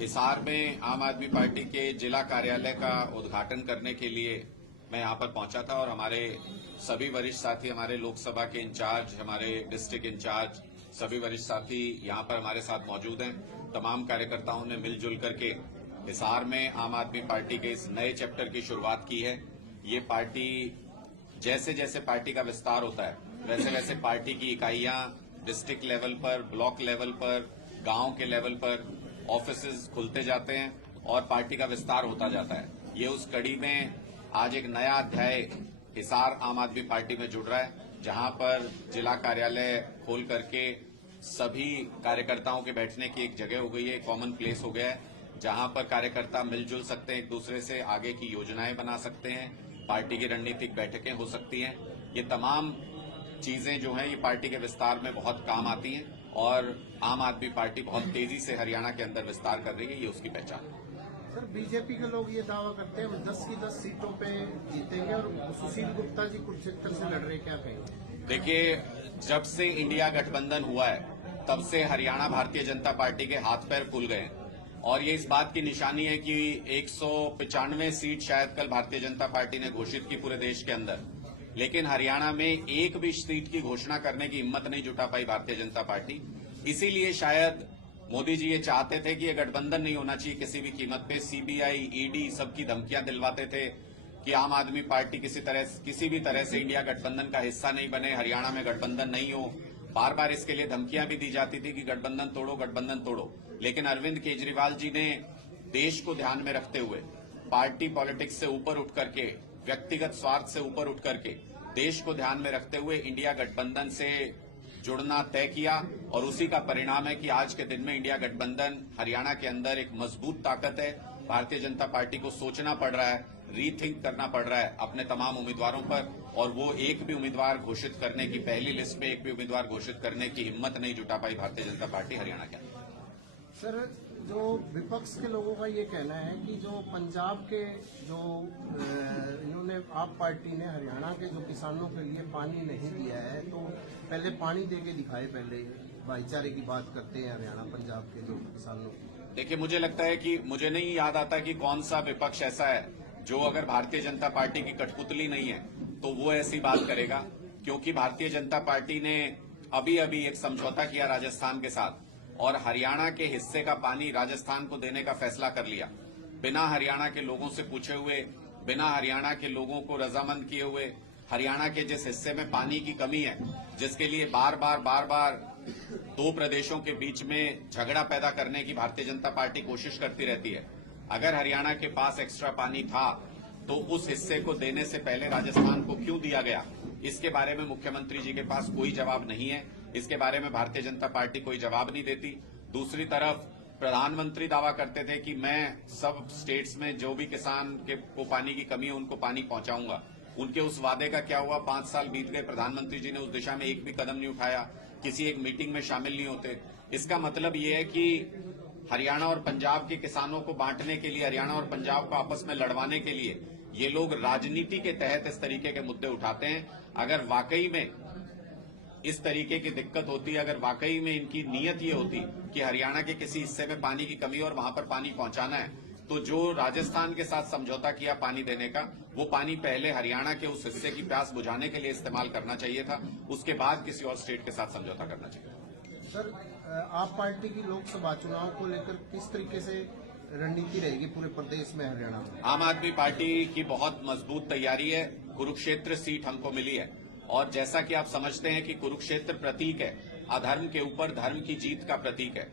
हिसार में आम आदमी पार्टी के जिला कार्यालय का उद्घाटन करने के लिए मैं यहां पर पहुंचा था और हमारे सभी वरिष्ठ साथी, हमारे लोकसभा के इंचार्ज, हमारे डिस्ट्रिक्ट इंचार्ज, सभी वरिष्ठ साथी यहां पर हमारे साथ मौजूद हैं। तमाम कार्यकर्ताओं ने मिलजुल करके हिसार में आम आदमी पार्टी के इस नए चैप्टर की शुरुआत की है। ये पार्टी जैसे जैसे पार्टी का विस्तार होता है वैसे वैसे पार्टी की इकाइयां डिस्ट्रिक्ट लेवल पर, ब्लॉक लेवल पर, गांव के लेवल पर ऑफिसेज खुलते जाते हैं और पार्टी का विस्तार होता जाता है। ये उस कड़ी में आज एक नया अध्याय हिसार आम आदमी पार्टी में जुड़ रहा है, जहां पर जिला कार्यालय खोल करके सभी कार्यकर्ताओं के बैठने की एक जगह हो गई है, कॉमन प्लेस हो गया है, जहां पर कार्यकर्ता मिलजुल सकते हैं, एक दूसरे से आगे की योजनाएं बना सकते हैं, पार्टी की रणनीतिक बैठकें हो सकती हैं। ये तमाम चीजें जो हैं ये पार्टी के विस्तार में बहुत काम आती हैं और आम आदमी पार्टी बहुत तेजी से हरियाणा के अंदर विस्तार कर रही है, ये उसकी पहचान है। सर, बीजेपी के लोग ये दावा करते हैं 10 की 10 सीटों पे जीतेंगे और सुशील गुप्ता जी कुरुक्षेत्र से लड़ रहे, क्या कहेंगे? देखिए, जब से इंडिया गठबंधन हुआ है तब से हरियाणा भारतीय जनता पार्टी के हाथ पैर खुल गए हैं और ये इस बात की निशानी है कि 195 सीट शायद कल भारतीय जनता पार्टी ने घोषित की पूरे देश के अंदर, लेकिन हरियाणा में एक भी सीट की घोषणा करने की हिम्मत नहीं जुटा पाई भारतीय जनता पार्टी। इसीलिए शायद मोदी जी ये चाहते थे कि ये गठबंधन नहीं होना चाहिए किसी भी कीमत पे। सीबीआई, ईडी सबकी धमकियां दिलवाते थे कि आम आदमी पार्टी किसी भी तरह से इंडिया गठबंधन का हिस्सा नहीं बने, हरियाणा में गठबंधन नहीं हो। बार बार इसके लिए धमकियां भी दी जाती थी कि गठबंधन तोड़ो, गठबंधन तोड़ो। लेकिन अरविंद केजरीवाल जी ने देश को ध्यान में रखते हुए, पार्टी पॉलिटिक्स से ऊपर उठ करके, व्यक्तिगत स्वार्थ से ऊपर उठ करके, देश को ध्यान में रखते हुए इंडिया गठबंधन से जुड़ना तय किया और उसी का परिणाम है कि आज के दिन में इंडिया गठबंधन हरियाणा के अंदर एक मजबूत ताकत है। भारतीय जनता पार्टी को सोचना पड़ रहा है, रीथिंक करना पड़ रहा है अपने तमाम उम्मीदवारों पर, और वो एक भी उम्मीदवार घोषित करने की, पहली लिस्ट में एक भी उम्मीदवार घोषित करने की हिम्मत नहीं जुटा पाई भारतीय जनता पार्टी हरियाणा के अंदर। सर, जो विपक्ष के लोगों का ये कहना है कि जो पंजाब के जो इन्होंने आप पार्टी ने हरियाणा के जो किसानों के लिए पानी नहीं दिया है, तो पहले पानी दे के दिखाए, पहले भाईचारे की बात करते हैं हरियाणा पंजाब के जो किसानों की। देखिए, मुझे लगता है कि मुझे नहीं याद आता कि कौन सा विपक्ष ऐसा है जो अगर भारतीय जनता पार्टी की कठपुतली नहीं है तो वो ऐसी बात करेगा, क्योंकि भारतीय जनता पार्टी ने अभी अभी एक समझौता किया राजस्थान के साथ और हरियाणा के हिस्से का पानी राजस्थान को देने का फैसला कर लिया, बिना हरियाणा के लोगों से पूछे हुए, बिना हरियाणा के लोगों को रजामंद किए हुए। हरियाणा के जिस हिस्से में पानी की कमी है, जिसके लिए बार बार दो प्रदेशों के बीच में झगड़ा पैदा करने की भारतीय जनता पार्टी कोशिश करती रहती है, अगर हरियाणा के पास एक्स्ट्रा पानी था तो उस हिस्से को देने से पहले राजस्थान को क्यों दिया गया, इसके बारे में मुख्यमंत्री जी के पास कोई जवाब नहीं है। इसके बारे में भारतीय जनता पार्टी कोई जवाब नहीं देती। दूसरी तरफ प्रधानमंत्री दावा करते थे कि मैं सब स्टेट्स में जो भी किसान को पानी की कमी है उनको पानी पहुंचाऊंगा। उनके उस वादे का क्या हुआ? 5 साल बीत गए, प्रधानमंत्री जी ने उस दिशा में एक भी कदम नहीं उठाया, किसी एक मीटिंग में शामिल नहीं होते। इसका मतलब ये है कि हरियाणा और पंजाब के किसानों को बांटने के लिए, हरियाणा और पंजाब को आपस में लड़वाने के लिए ये लोग राजनीति के तहत इस तरीके के मुद्दे उठाते हैं। अगर वाकई में इस तरीके की दिक्कत होती, अगर वाकई में इनकी नीयत ये होती कि हरियाणा के किसी हिस्से में पानी की कमी और वहां पर पानी पहुंचाना है, तो जो राजस्थान के साथ समझौता किया पानी देने का, वो पानी पहले हरियाणा के उस हिस्से की प्यास बुझाने के लिए इस्तेमाल करना चाहिए था, उसके बाद किसी और स्टेट के साथ समझौता करना चाहिए। सर, आप पार्टी की लोकसभा चुनाव को लेकर किस तरीके से रणनीति रहेगी पूरे प्रदेश में, हरियाणा में? आम आदमी पार्टी की बहुत मजबूत तैयारी है। कुरुक्षेत्र सीट हमको मिली है और जैसा कि आप समझते हैं कि कुरुक्षेत्र प्रतीक है, अधर्म के ऊपर धर्म की जीत का प्रतीक है।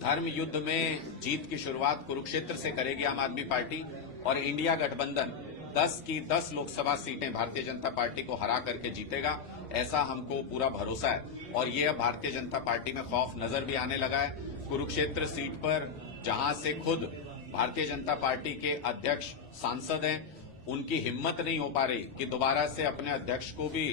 धर्म युद्ध में जीत की शुरुआत कुरुक्षेत्र से करेगी आम आदमी पार्टी और इंडिया गठबंधन 10 की 10 लोकसभा सीटें भारतीय जनता पार्टी को हरा करके जीतेगा, ऐसा हमको पूरा भरोसा है। और ये अब भारतीय जनता पार्टी में खौफ नजर भी आने लगा है। कुरुक्षेत्र सीट पर जहां से खुद भारतीय जनता पार्टी के अध्यक्ष सांसद हैं, उनकी हिम्मत नहीं हो पा रही कि दोबारा से अपने अध्यक्ष को भी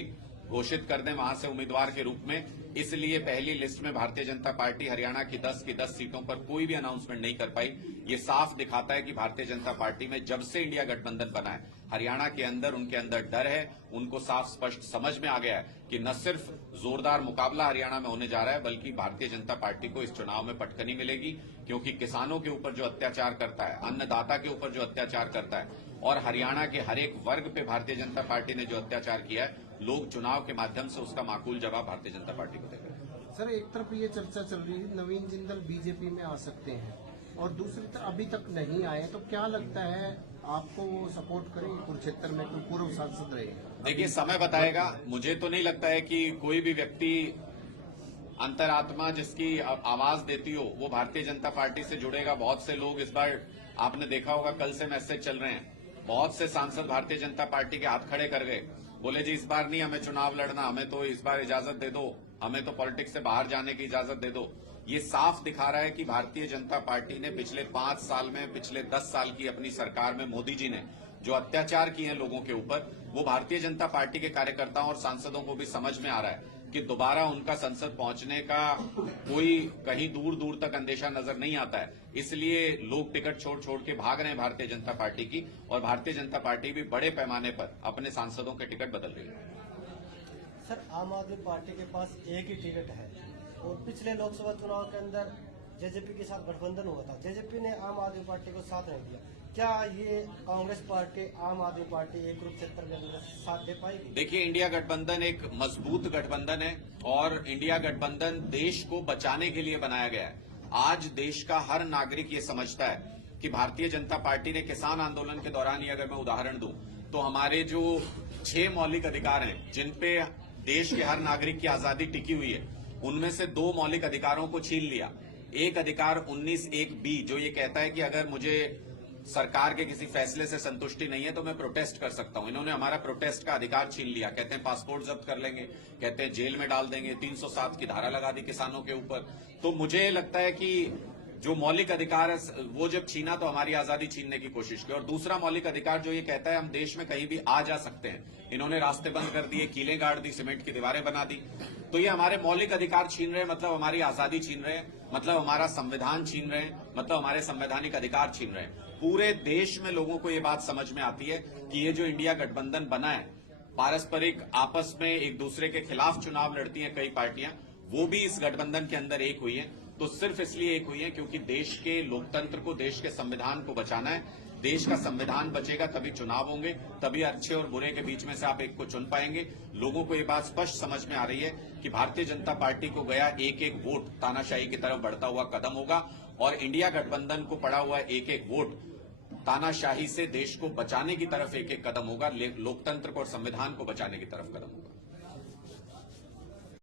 घोषित कर दें वहां से उम्मीदवार के रूप में। इसलिए पहली लिस्ट में भारतीय जनता पार्टी हरियाणा की 10 की 10 सीटों पर कोई भी अनाउंसमेंट नहीं कर पाई। ये साफ दिखाता है कि भारतीय जनता पार्टी में जब से इंडिया गठबंधन बना है, हरियाणा के अंदर उनके अंदर डर है। उनको साफ स्पष्ट समझ में आ गया है कि न सिर्फ जोरदार मुकाबला हरियाणा में होने जा रहा है, बल्कि भारतीय जनता पार्टी को इस चुनाव में पटकनी मिलेगी। क्योंकि किसानों के ऊपर जो अत्याचार करता है, अन्नदाता के ऊपर जो अत्याचार करता है और हरियाणा के हर एक वर्ग पे भारतीय जनता पार्टी ने जो अत्याचार किया है, लोग चुनाव के माध्यम से उसका माकूल जवाब भारतीय जनता पार्टी को देंगे। सर, एक तरफ ये चर्चा चल रही है नवीन जिंदल बीजेपी में आ सकते हैं और दूसरी तरफ अभी तक नहीं आए, तो क्या लगता है आपको वो सपोर्ट करेंगे कुरुक्षेत्र में, कोई पूर्व सांसद रहे? देखिए, समय बताएगा। मुझे तो नहीं लगता है कि कोई भी व्यक्ति अंतरात्मा जिसकी आवाज देती हो वो भारतीय जनता पार्टी से जुड़ेगा। बहुत से लोग इस बार, आपने देखा होगा, कल से मैसेज चल रहे हैं, बहुत से सांसद भारतीय जनता पार्टी के हाथ खड़े कर गए, बोले जी इस बार नहीं हमें चुनाव लड़ना, हमें तो इस बार इजाजत दे दो, हमें तो पॉलिटिक्स से बाहर जाने की इजाजत दे दो। ये साफ दिखा रहा है कि भारतीय जनता पार्टी ने पिछले 5 साल में, पिछले 10 साल की अपनी सरकार में मोदी जी ने जो अत्याचार किए हैं लोगों के ऊपर, वो भारतीय जनता पार्टी के कार्यकर्ताओं और सांसदों को भी समझ में आ रहा है कि दोबारा उनका संसद पहुंचने का कोई कहीं दूर दूर तक अंदेशा नजर नहीं आता है। इसलिए लोग टिकट छोड़ छोड़ के भाग रहे हैं भारतीय जनता पार्टी की, और भारतीय जनता पार्टी भी बड़े पैमाने पर अपने सांसदों के टिकट बदल रही है। सर, आम आदमी पार्टी के पास एक ही टिकट है और पिछले लोकसभा चुनाव के अंदर जेजेपी के साथ गठबंधन हुआ था, जेजेपी ने आम आदमी पार्टी को साथ नहीं दिया। क्या ये कांग्रेस पार्टी आम आदमी पार्टी एक कुरुक्षेत्र के अंदर साथ दे पाएगी? देखिए, इंडिया गठबंधन एक मजबूत गठबंधन है और इंडिया गठबंधन देश को बचाने के लिए बनाया गया है। आज देश का हर नागरिक ये समझता है कि भारतीय जनता पार्टी ने किसान आंदोलन के दौरान ही, अगर मैं उदाहरण दूं, तो हमारे जो 6 मौलिक अधिकार हैं जिन पे देश के हर नागरिक की आजादी टिकी हुई है, उनमें से 2 मौलिक अधिकारों को छीन लिया। एक अधिकार 19(1)(b जो ये कहता है कि अगर मुझे सरकार के किसी फैसले से संतुष्टि नहीं है तो मैं प्रोटेस्ट कर सकता हूं। इन्होंने हमारा प्रोटेस्ट का अधिकार छीन लिया। कहते हैं पासपोर्ट जब्त कर लेंगे, कहते हैं जेल में डाल देंगे, 307 की धारा लगा दी किसानों के ऊपर। तो मुझे लगता है कि जो मौलिक अधिकार है वो जब छीना तो हमारी आजादी छीनने की कोशिश की। और दूसरा मौलिक अधिकार जो ये कहता है हम देश में कहीं भी आ जा सकते हैं, इन्होंने रास्ते बंद कर दिए, कीलें गाड़ दी, सीमेंट की दीवारें बना दी। तो ये हमारे मौलिक अधिकार छीन रहे हैं, मतलब हमारी आजादी छीन रहे हैं, मतलब हमारा संविधान छीन रहे हैं, मतलब हमारे संवैधानिक अधिकार छीन रहे हैं। पूरे देश में लोगों को ये बात समझ में आती है कि ये जो इंडिया गठबंधन बना है, पारस्परिक आपस में एक दूसरे के खिलाफ चुनाव लड़ती हैं कई पार्टियां, वो भी इस गठबंधन के अंदर एक हुई हैं। तो सिर्फ इसलिए एक हुई है क्योंकि देश के लोकतंत्र को, देश के संविधान को बचाना है। देश का संविधान बचेगा तभी चुनाव होंगे, तभी अच्छे और बुरे के बीच में से आप एक को चुन पाएंगे। लोगों को ये बात स्पष्ट समझ में आ रही है कि भारतीय जनता पार्टी को गया एक एक वोट तानाशाही की तरफ बढ़ता हुआ कदम होगा और इंडिया गठबंधन को पड़ा हुआ एक एक वोट तानाशाही से देश को बचाने की तरफ एक एक कदम होगा, लोकतंत्र को और संविधान को बचाने की तरफ कदम होगा।